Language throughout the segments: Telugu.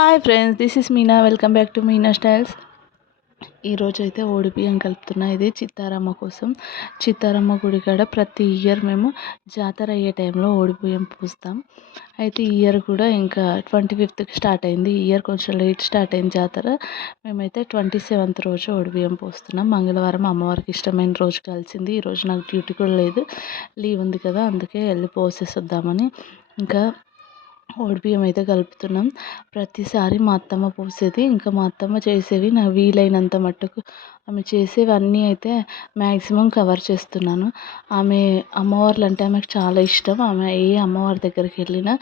Hi friends, this is Meena. Welcome back to Meena styles. ఈరోజైతే బియ్యం కలుపుతున్నా. ఇది చిత్తారమ్మ కోసం. చిత్తారమ్మ గుడి కాడ ప్రతి ఇయర్ మేము జాతర అయ్యే టైంలో బియ్యం పూస్తాం. అయితే ఈ ఇయర్ కూడా ఇంకా 25th స్టార్ట్ అయింది. ఈ ఇయర్ కొంచెం లేట్ స్టార్ట్ అయింది జాతర. మేమైతే 27th రోజు బియ్యం పోస్తున్నాం. మంగళవారం అమ్మవారికి ఇష్టమైన రోజు కలిసింది. ఈరోజు నాకు డ్యూటీ కూడా లేదు, లీవ్ ఉంది కదా, అందుకే వెళ్ళి పోసేసి వద్దామని ఇంకా బియ్యం అయితే కలుపుతున్నాం. ప్రతిసారి మా అత్తమ్మ పోసేది, ఇంకా మా అత్తమ్మ చేసేవి నాకు వీలైనంత మట్టుకు ఆమె చేసేవన్నీ అయితే మ్యాక్సిమం కవర్ చేస్తున్నాను. ఆమె అమ్మవార్లు అంటే ఆమెకు చాలా ఇష్టం. ఆమె ఏ అమ్మవారి దగ్గరికి వెళ్ళినా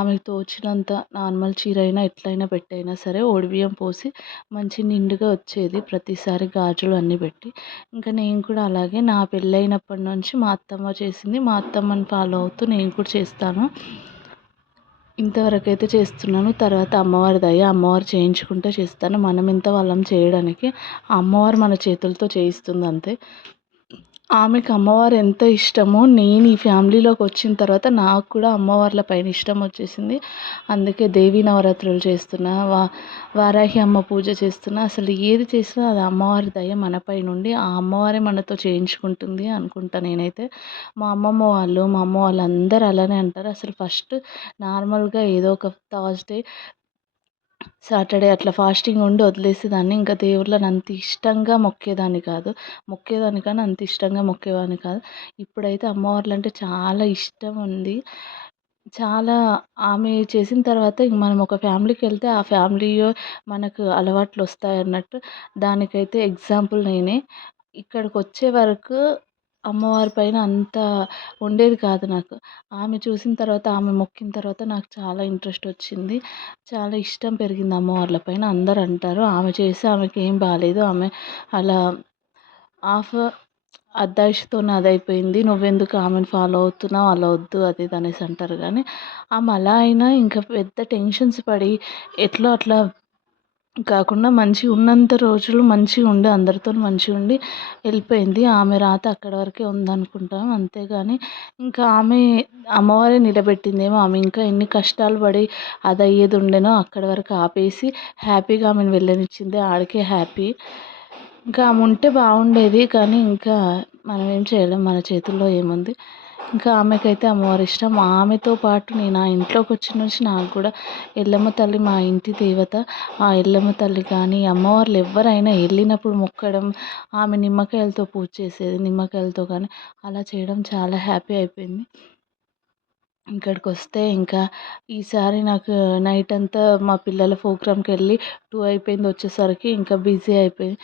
ఆమెకు తోచినంత నార్మల్ చీర అయినా ఎట్లయినా పెట్టైనా సరే బియ్యం పోసి మంచి నిండుగా వచ్చేది ప్రతిసారి, గాజులు అన్నీ పెట్టి. ఇంకా నేను కూడా అలాగే నా పెళ్ళైనప్పటి నుంచి మా అత్తమ్మ చేసింది, మా అత్తమ్మని ఫాలో అవుతూ నేను కూడా చేస్తాను. ఇంతవరకు అయితే చేస్తున్నాను. తర్వాత అమ్మవారి దయ, అమ్మవారు చేయించుకుంటే చేస్తాను. మనం ఎంత వాళ్ళం చేయడానికి, ఆ అమ్మవారు మన చేతులతో చేయిస్తుంది అంతే. ఆమెకు అమ్మవారు ఎంత ఇష్టమో నేను ఈ ఫ్యామిలీలోకి వచ్చిన తర్వాత నాకు కూడా అమ్మవార్ల పైన ఇష్టం వచ్చేసింది. అందుకే దేవీ నవరాత్రులు చేస్తున్నా, వారాహి అమ్మ పూజ చేస్తున్నా. అసలు ఏది చేసినా అది అమ్మవారి దయ మనపై నుండి, ఆ అమ్మవారే మనతో చేయించుకుంటుంది అనుకుంటా నేనైతే. మా అమ్మమ్మ వాళ్ళు, మా అమ్మ వాళ్ళు అందరూ అలానే అంటారు. అసలు ఫస్ట్ నార్మల్గా ఏదో ఒక థర్స్డే, సాటర్డే అట్లా ఫాస్టింగ్ ఉండి వదిలేసేదాన్ని. ఇంకా దేవుళ్ళని అంత ఇష్టంగా మొక్కేదాన్ని కానీ అంత ఇష్టంగా మొక్కేవాడిని కాదు. ఇప్పుడైతే అమ్మవార్లు అంటే చాలా ఇష్టం ఉంది. చాలా ఆమె చేసిన తర్వాత ఇంక మనం ఒక ఫ్యామిలీకి వెళ్తే ఆ ఫ్యామిలీయో మనకు అలవాట్లు వస్తాయి అన్నట్టు, దానికైతే ఎగ్జాంపుల్ నేనే. ఇక్కడికి వచ్చే వరకు అమ్మవారి పైన అంత ఉండేది కాదు నాకు. ఆమె చూసిన తర్వాత, ఆమె మొక్కిన తర్వాత నాకు చాలా ఇంట్రెస్ట్ వచ్చింది. చాలా ఇష్టం పెరిగింది అమ్మవార్ల పైన. అందరూ అంటారు ఆమె చేసి ఆమెకి ఏం బాగాలేదు, ఆమె అలా ఆఫ్ అర్ధాయుషుతోనే అదైపోయింది, నువ్వెందుకు ఆమెను ఫాలో అవుతున్నావు, అలా వద్దు అది ఇది అనేసి అంటారు. కానీ ఆమె అలా అయినా ఇంకా పెద్ద టెన్షన్స్ పడి ఎట్లా అట్లా కాకుండా మంచిగా ఉన్నంత రోజులు మంచిగా ఉండి, అందరితో మంచిగా ఉండి వెళ్ళిపోయింది. ఆమె రాత అక్కడి వరకే ఉందనుకుంటాం, అంతేగాని ఇంకా ఆమె అమ్మవారే నిలబెట్టిందేమో. ఆమె ఇంకా ఎన్ని కష్టాలు పడి అది అయ్యేది ఉండేనో అక్కడి వరకు ఆపేసి హ్యాపీగా ఆమెను వెళ్ళనిచ్చింది. ఆడికే హ్యాపీ. ఇంకా ఆమె ఉంటే బాగుండేది, కానీ ఇంకా మనం ఏం చేయలేం, మన చేతుల్లో ఏముంది. ఇంకా ఆమెకైతే అమ్మవారు ఇష్టం. ఆమెతో పాటు నేను ఆ ఇంట్లోకి వచ్చిన నుంచి నాకు కూడా ఎల్లమ్మ తల్లి మా ఇంటి దేవత. ఆ ఎల్లమ్మ తల్లి కానీ అమ్మవార్లు ఎవరైనా వెళ్ళినప్పుడు మొక్కడం, ఆమె నిమ్మకాయలతో పూజ చేసేది, నిమ్మకాయలతో కానీ అలా చేయడం చాలా హ్యాపీ అయిపోయింది. ఇక్కడికి వస్తే ఇంకా ఈసారి నాకు నైట్ అంతా మా పిల్లల ప్రోగ్రామ్కి వెళ్ళి 2 అయిపోయింది వచ్చేసరికి. ఇంకా బిజీ అయిపోయింది.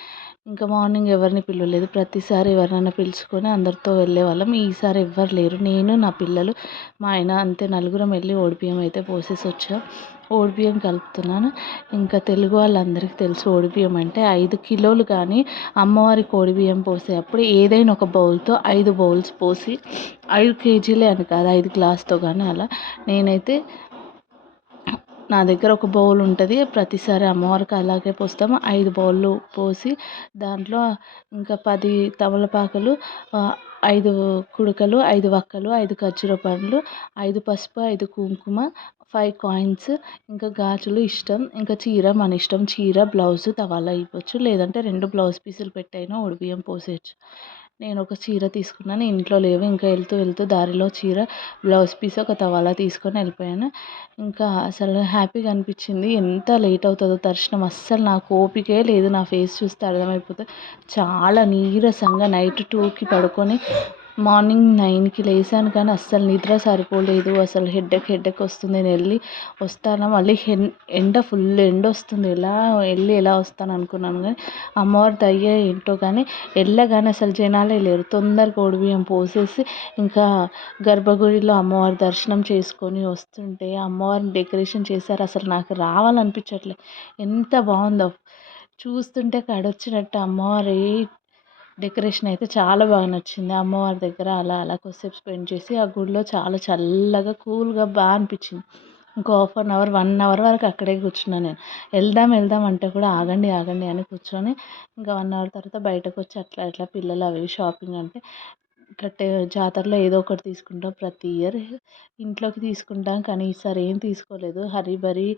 ఇంకా మార్నింగ్ ఎవరిని పిలవలేదు. ప్రతిసారి ఎవరినైనా పిలుచుకొని అందరితో వెళ్ళేవాళ్ళం. ఈసారి ఎవ్వరు లేరు, నేను నా పిల్లలు మా ఆయన అంతే, నలుగురం వెళ్ళి బియ్యం అయితే పోసేసి వచ్చాం. బియ్యం కలుపుతున్నాను. ఇంకా తెలుగు వాళ్ళందరికీ తెలుసు బియ్యం అంటే 5 కిలోలు. కానీ అమ్మవారికి బియ్యం పోసేటప్పుడు ఏదైనా ఒక బౌల్తో 5 బౌల్స్ పోసి, 5 కేజీలే అని కాదు, 5 గ్లాస్తో కానీ అలా. నేనైతే నా దగ్గర ఒక బౌల్ ఉంటుంది, ప్రతిసారి అమ్మవారికి అలాగే పోస్తాము. 5 బౌళ్ళు పోసి దాంట్లో ఇంకా 10 తమలపాకులు, 5 కుడకలు, 5 వక్కలు, 5 ఖర్జూర పండ్లు, 5 పసుపు, 5 కుంకుమ, 5 కాయిన్స్, ఇంకా గాజులు ఇష్టం. ఇంకా చీర మన ఇష్టం, చీర బ్లౌజ్ టవలా ఇవ్వచ్చు, లేదంటే 2 బ్లౌజ్ పీసులు పెట్టైనా బియ్యం పోసేయచ్చు. నేను ఒక చీర తీసుకున్నాను, ఇంట్లో లేవు. ఇంకా వెళ్తూ దారిలో చీర, బ్లౌజ్ పీస్, ఒక టవలా తీసుకొని వెళ్ళిపోయాను. ఇంకా అసలు హ్యాపీగా అనిపించింది. ఎంత లేట్ అవుతుందో దర్శనం, అస్సలు నాకు ఓపికే లేదు. నా ఫేస్ చూస్తే అర్థమైపోతుంది. చాలా నీరసంగా నైట్ 2కి పడుకొని మార్నింగ్ 9కి లేసాను, కానీ అస్సలు నిద్ర సరిపోలేదు. అసలు హెడేక్ వస్తుంది. నేను వెళ్ళి వస్తాను, మళ్ళీ ఫుల్ ఎండ వస్తుంది, ఎలా వస్తాను అనుకున్నాను. కానీ అమ్మవారి దయ ఏంటో కానీ వెళ్ళగానే అసలు జనాలే లేరు. తొందరగా బియ్యం పోసేసి ఇంకా గర్భగుడిలో అమ్మవారి దర్శనం చేసుకొని వస్తుంటే అమ్మవారిని డెకరేషన్ చేశారు. అసలు నాకు రావాలనిపించట్లేదు, ఎంత బాగుందో చూస్తుంటే కాడొచ్చినట్టు. అమ్మవారి డెకరేషన్ అయితే చాలా బాగా నచ్చింది. అమ్మవారి దగ్గర అలా కొద్దిసేపు స్పెండ్ చేసి ఆ గుడిలో చాలా చల్లగా కూల్గా బాగా అనిపించింది. ఇంకో హాఫ్ అన్ అవర్ 1 అవర్ వరకు అక్కడే కూర్చున్నాను నేను. వెళ్దాం అంటే కూడా ఆగండి అని కూర్చొని ఇంకా 1 అవర్ తర్వాత బయటకు వచ్చి అట్లా పిల్లలు అవి షాపింగ్ అంటే కట్టే జాతరలో ఏదో ఒకటి తీసుకుంటాం ప్రతి ఇయర్. ఇంట్లోకి తీసుకుంటాం కానీ ఈసారి ఏం తీసుకోలేదు. హరీ బరీ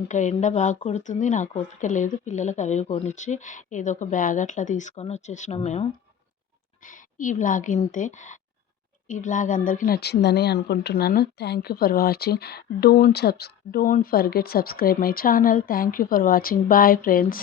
ఇంకా ఎండ బాగా కొడుతుంది. నాకు ఓపిక లేదు. పిల్లలకి అవి కొనిచ్చి ఏదో ఒక బ్యాగ్ అట్లా తీసుకొని వచ్చేసినాం మేము. ఈ వ్లాగ్ ఇంతే. ఈ వ్లాగ్ అందరికీ నచ్చిందని అనుకుంటున్నాను. Thank you for watching. Don't forget subscribe my channel. Thank you for watching. Bye friends.